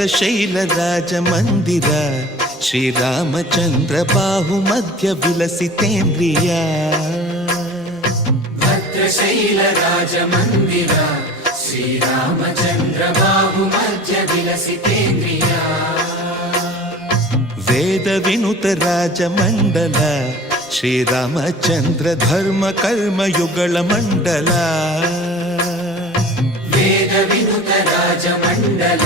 ಭದ್ರಶೈಲ ರಾಜ ಮಂದಿರ ಶ್ರೀರಾಮಚಂದ್ರ ಬಾಹು ಮಧ್ಯ ವಿಲಸಿತೇಂದ್ರಿಯ ಭದ್ರಶೈಲ ರಾಜ ಮಂದಿರ ಶ್ರೀರಾಮಚಂದ್ರ ಬಾಹು ಮಧ್ಯ ವಿಲಸಿತೇಂದ್ರಿಯ ವೇದ ವಿನುತ ರಾಜ ಮಂಡಲ ಶ್ರೀರಾಮಚಂದ್ರ ಧರ್ಮ ಕರ್ಮ ಯುಗಳ ಮಂಡಲ ವೇದ ವಿನುತ ರಾಜ ಮಂಡಲ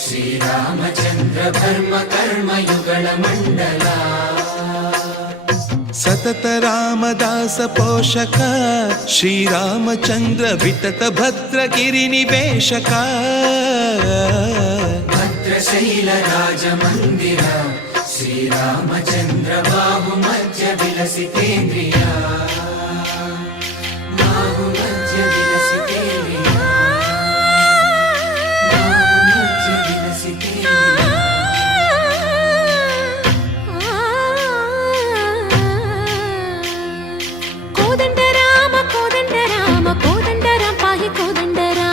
ಶ್ರೀರಾಮಚಂದ್ರ ಧರ್ಮ ಕರ್ಮ ಯುಗಳ ಮಂಡಲ ಸತತ ರಾಮದಾಸ ಪೋಷಕ ಶ್ರೀರಾಮಚಂದ್ರ ವಿತತ ಭದ್ರಗಿರಿ ನಿವೇಶಕ ಭದ್ರಶೈಲ ರಾಜ ಮಂದಿರ ಶ್ರೀರಾಮಚಂದ್ರ ಬಾಹು ಮಧ್ಯ ವಿಲಸಿತೇಂದ್ರಿಯ ಬಾಹು ಮಧ್ಯ ವಿಲಸಿತೇಂದ್ರಿಯ ಬಾಹು ಮಧ್ಯ ವಿಲಸಿತೇಂದ್ರಿಯ ಕೋದಂಡ ರಾಮ ಕೋದಂಡ ರಾಮ ಕೋದಂಡ ರಾಮ ಪಾಹಿ ಕೋದಂಡ ರಾಮ